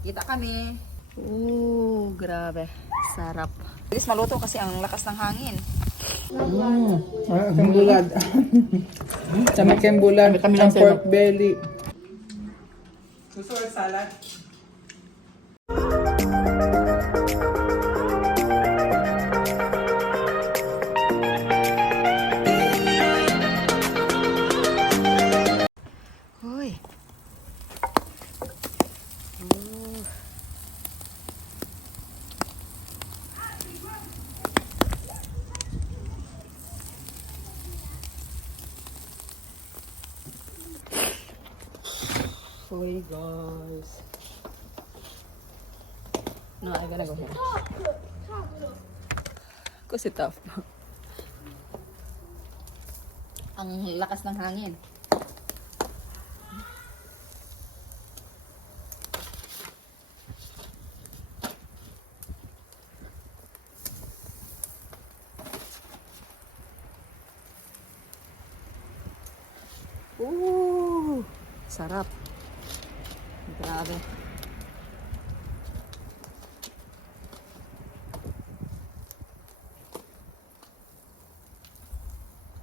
Kita kami. Grabe. Sarap. Bilis maluto kasi ang lakas ng hangin. Kembulad. Sama kembulad. Ang pork belly. Susunod salad. Hoy. Hoy guys. No, I gotta go here. Kasi tough. Ang lakas ng hangin. Sarap. Grabe.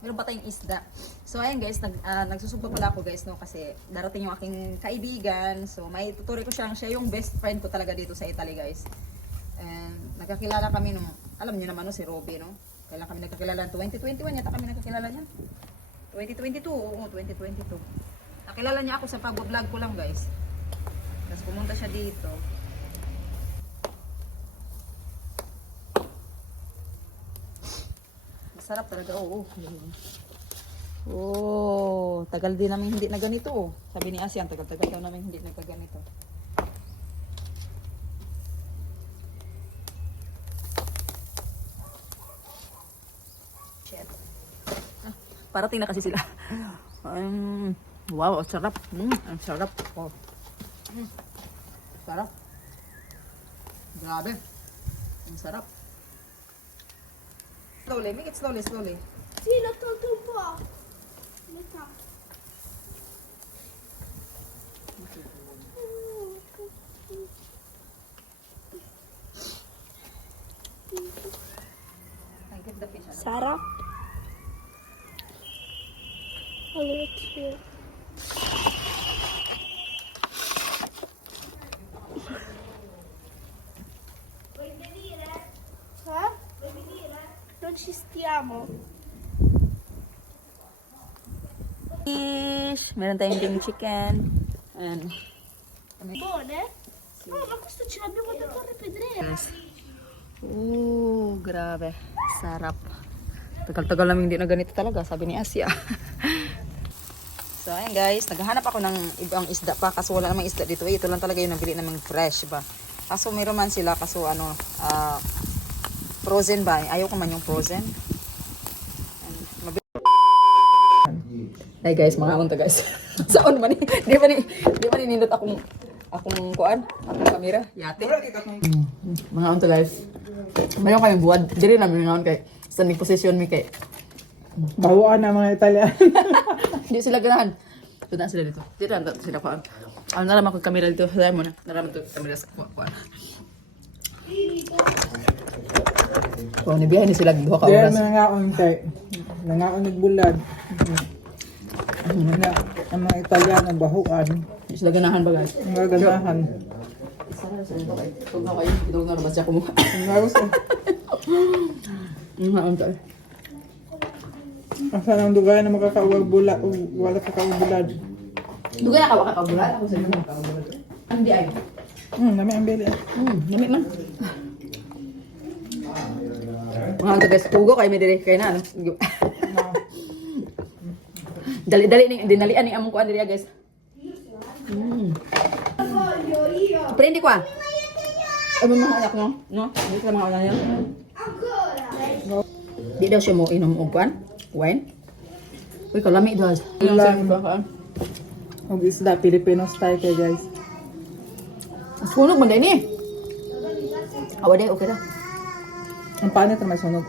Meron pa tayong isda. So ayan guys, nagsusugba pala ako guys, no, kasi darating yung aking kaibigan. So may tuturi ko siya yung best friend ko talaga dito sa Italy guys. And nagkakilala kami nung, alam niyo naman no, si Robby, no. Kailan kami nagkakilala? 2021 yata kami nagkakilala niyan. 2022, oo, 2022. Nakilala niya ako sa pag-vlog ko lang guys. Tapos pumunta siya dito. Masarap talaga. Tagal din namin hindi na ganito. Oh. Sabi ni Asian, tagal-tagal daw namin hindi nagkaganito. Shit. Parating na kasi sila. Wow, ang sarap. Ang sarap. Wow. Sarap. Grabe. Ang sarap. Slowly, make it slowly, slowly. Sì, l'ho tolto un po'. Metà. I get the fish. Sarà? Allora ci... Vuoi venire? Vuoi venire? Non ci stiamo. Fish. Meron tayong ding chicken. And Buone? Oh, ma questo ce l'abbiamo da Torre Pedrera. Grabe. Sarap. Tagal-tagal namin hindi na ganito talaga, sabi ni Asia. So, ayan guys, naghahanap ako ng ibang isda pa kasi wala namang isda dito. Ito lang talaga yung nabili namang fresh ba. Kaso mayroon man sila, kaso ano, frozen ba? Ayaw ko man yung frozen. Hey guys, mga unta guys. Saan man ni? Di ba ninindot akong kuan? Akong kamera? Yate. Mga unta guys. Mayroon kaming buwad. Diri namin ngayon kay standing position mi kay. Bawaan na mga Italian. Hindi sila ganahan. Doon na sila dito. Dito na sila kuan. Ano na naman kong kamera dito. Sabi mo na. Naraman ito kamera sa kuan. So, nibiyahin ni sila duha ka Diyan oras. nangaon kay. Nangaon nagbulad. Ang mga Italiano bahuan. Hindi sila ganahan ba guys? Ang gaganahan. Sana sa ito kayo. Huwag na kayo. Ito na nabasya ko mo. Ang garos eh. Mga unta. Asa nang dugay na makakauwag bulad. Wala kakauwag. Dugay na ka baka kabulat. Ako sa inyo kabulat. Hindi ay. Nami ang bili. Dami man. Mga unta guys. Pugo kayo may dire kayo na. Ano? Dali-dali ni dinalian ni among kuan diri guys. Prendi ko ah. Ay mga anak no? No? Hindi ka mga anak niya. Di daw siya mo inom og kuan. Wine. Uy, kalami daw. Og isda Filipino style kay guys. Sunog man din eh. Awa day okay ra. Ang panit na may sunog.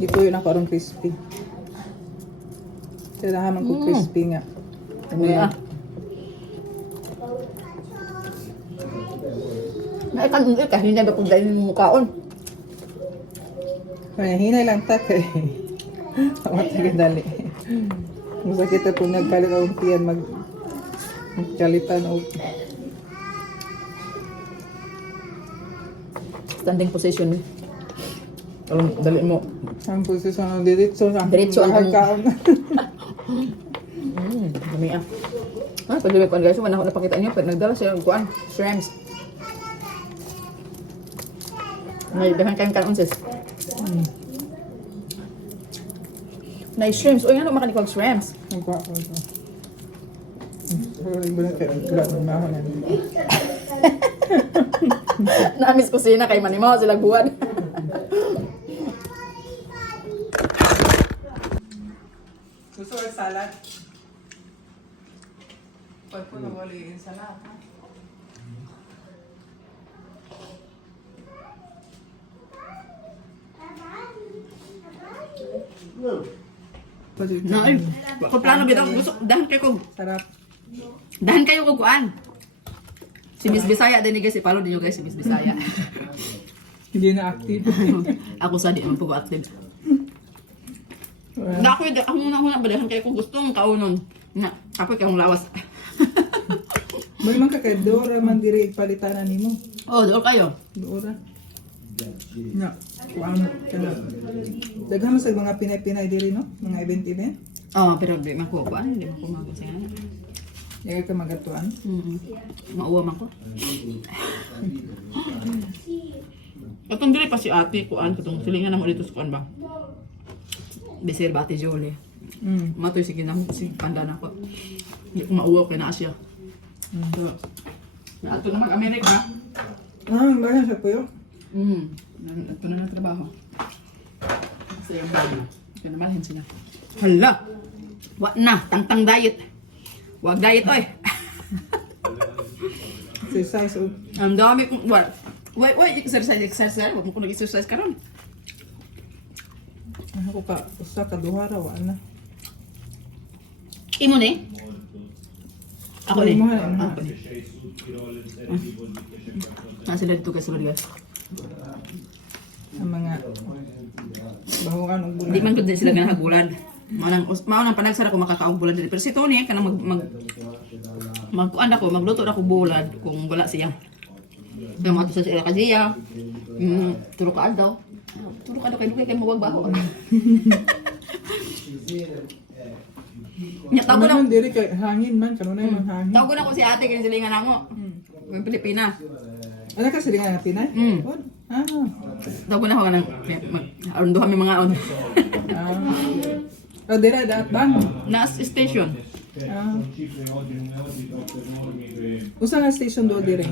Dito yun ako arong crispy. Kailangan man ko crispy nga. Ano ya? Ay, kahinay ba kung dahil mo mukhaon? Kaya hinay lang ta kay. Matagay dali. Masakit po nagkalit ang tiyan magkalitan o Standing position. Dali mo. ang posisyon ng diretso sa Diretso ang- pagkaon. Dami ah. Pag lumip guys, man ako napakita niyo, pero nagdala siya ng kuan, shrimps. May dahan kayong kanon sis. Na shrimps. Uy, ano makanikog shrimps? Ang kwa ko ito. Pero iba na kayo. Wala na mahon na. Namis kusina kay Manimaw sila buwan. Susunod salad. Pag po nawali yung salad. Na ay, ko plano bitaw gusto dahan kayo kog. Sarap. Dahan kayo kog kuan. Si Miss Bisaya din ni guys, ipalo din yo guys si Miss Bisaya. Hindi na active. Ako sa di man po active. Na ako ako muna badahan kayo kung gustong kaunon. Na, ako kayong lawas. May mga kay Dora man diri ipalitan na nimo. Oh, doon kayo. Dora. Na, kuan kana. Daghan man sa mga Pinay-Pinay diri no, mga event. Oh, pero di man ko kuan, di man ko magkasya. Daghan ka magatuan. Mauwa man ko. Katong diri pa si ate kuan katong silingan namo dito sa kuan ba. Besir ba ate Jolie. Matoy sige na si panda na ko. Di ko mauwa kay na siya. So, na ato na mag-Amerika. Bayan sa puyo. Ito na na trabaho. Kasi yung bago. Kaya namalhin sila. Hala! Wa na! Tang-tang diet! Wag diet, oy! Exercise o. Ang dami kong... Wait, exercise. Huwag mo ko nag-exercise ka ron. Ako ka usa ka duha ra wa na. Imo ni? Ako ni. Imo ha, imo. Ako ni. Sila dito guys, guys. Ang mga bahuan og bulan. Di man gud din sila ganahan bulan. Maunang panagsara ko makakaog bulan dili. Pero si Tony kanang magkuan ako, magluto ako bulan kung wala siya. Kaya mga sa sila kajiya. Turo ka daw. Turo ka daw kay mawag baho. Nya tago na. Ano diri kay hangin man kanunay man hangin. Tago na ko si ate kay silingan ako. Yung Pilipinas. Ano ka sila nga Pinay? Pod? Ah. Tago na ko kanang aron duha mi mga on. Oh, dira dapat bang. Nas station. Usa nga station do diri.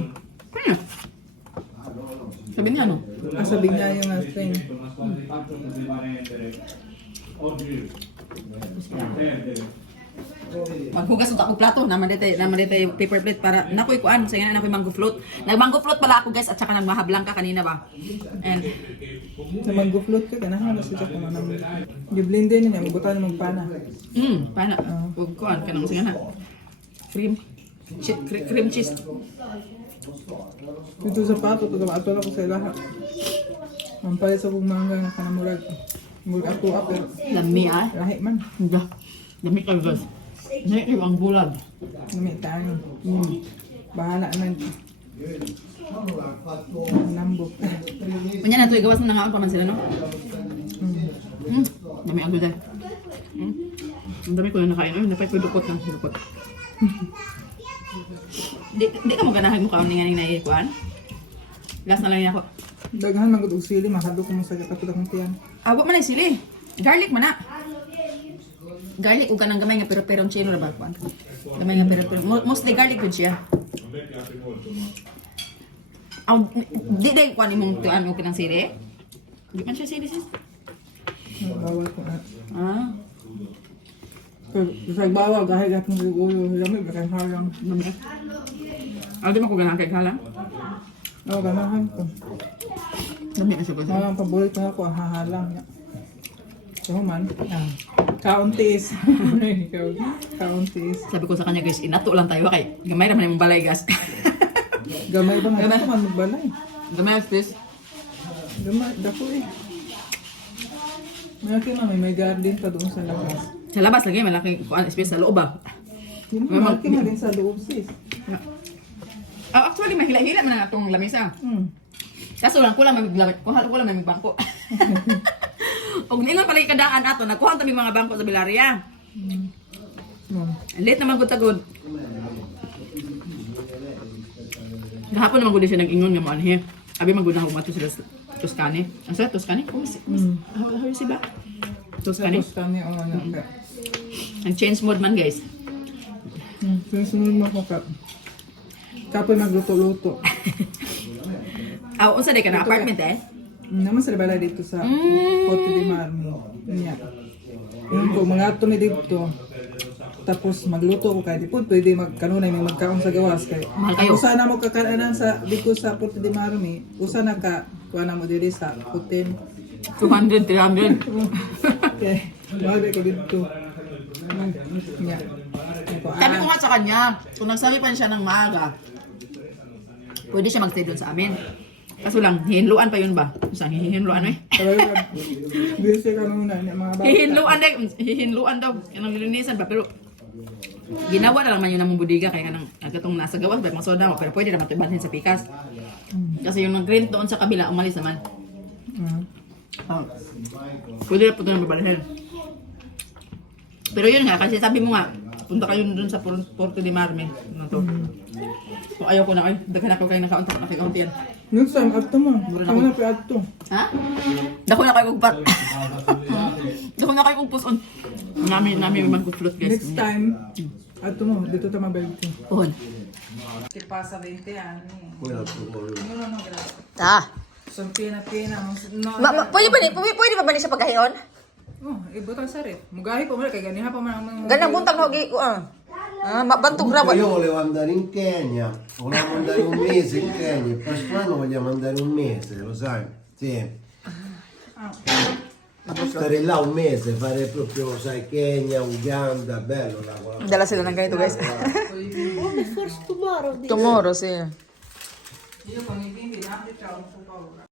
Sabi niya no. Sabi niya yung thing. Maghugas ug ako plato naman dito paper plate para nakoy kuan sa ina nakoy mango float. Nagmango float pala ako guys at saka nagmahablang ka kanina ba. And Sa mango float ka ganahan na siya kung anong i-blend din niya mabutan mo pana. pana ug kuan kanang sa ina. Cream cheese. Dito sa pato to ato ko sa lahat. Ang palit sa kong mangga nga kanamurag. Murag ako pero Lami ah. lahi man. Lami kayo guys. Nay ang bulag. Nami tayo. Bahala man. Nambok. Unya na to igawas na nga pa man sila no. Dami ang gulay. Ang dami ko na nakain. Ay, napay ko dukot ng dukot. Di ka mo ganahan mo kaon nga ning kuan. Last na lang niya ako. Daghan man gud og sili makadto ko mo sa katulad ng tiyan. Awa man ay sili. Garlic man na. Garlic ug kanang gamay nga pero-perong chino ra ba kuan. Gamay nga pero-pero. Mostly garlic gud siya. Di day kuan imong tuan og kanang sili. Di man siya sili sis. Bawal ko na. Ah, Sa bawal gahay gat ng ulo, lami ba kay halang. dami. Di mo ko ganahan kay kala. Oh, ganahan ko. Dami na siya guys. Ang paborito ko ako hahalang niya. So man, kauntis. Kauntis. Sabi ko sa kanya guys, inato lang tayo kay gamay ra man imong balay gas. Gamay ba nga ito man magbalay? Gamay ang space. Gamay, dako eh. Malaki mami, may garden pa doon sa labas. Sa labas lagi, malaki space sa loob ba? Yung malaki na rin sa loob sis. Actually, mahila-hila man ang atong lamisa. Kaso lang, kulang may bangko. Og ningon pala ikadaan ato, nagkuha tabi mga bangko sa Bilaria. Late naman gud tagod. Gahapon naman gud siya nag-ingon nga mo anhi. Abi man gud na humato sila sa Tuscany. Asa Tuscany? How is it ba? Tuscany. Tapos kami ang ano ka. Ang change mode man guys. Sunod mo ko ka. Kapoy magluto-luto. Unsa day ka na apartment eh? Naman sa balay dito sa Porto de Marmi. Niya. Yun ko, mga ato mi dito. Tapos magluto ko kay di po pwede magkanunay may magkaon sa gawas kay. Mahal kayo. Usa na mo kakaanan sa dito sa Porto de Marmi. Usa na ka kuha na mo diri sa Putin. 200, 300. Okay. Bagay ko dito. Niya. Sabi ko nga sa kanya, kung nagsabi pa siya ng maaga, pwede siya magstay doon sa amin. Kaso lang, hihinluan pa yun ba? Saan hihinluan eh? Busy ka muna ni mga bata. Hihinluan daw. Yan ang lilinisan ba? Pero ginawa na lang man yun ng budiga kaya kanang agatong nasa gawas ba masoda mo pero pwede naman ito ibalhin sa pikas. Kasi yung nag-rent doon sa kabila umalis naman. Pwede na po ito na mabalhin. Pero yun nga, kasi sabi mo nga, punta kayo doon sa Porto de Marmi. Ano to? Kung ayaw ko na kayo, daghan ako kayo nakaunta na kayo yan. Yung sam, ato mo. Ako na pa ato. Ha? Dako na kayo kong pat. Dako na kayo kong puson. Nami mag-float guys. Next time, ato mo. Dito ta mabalik ko. Puhon. Kipasa 20 yan. Ta. So, pina. Pwede ba ba niya sa pagkahiyon? Oh, ibutang sa rep. Mugahi pa mo kay ganiha pa man ang Ganang buntang hogi ko mabantog ra ba? Io volevo andare in Kenya, volevamo andare un mese in Kenya, il prossimo anno vogliamo andare un mese, lo sai? Sì. Stare là un mese, fare proprio, sai, Kenya, Uganda, bello là. Dala sila ng ganito guys. First tomorrow. Tomorrow siya. Iyo pang ibindi na ati ka ko pa ora.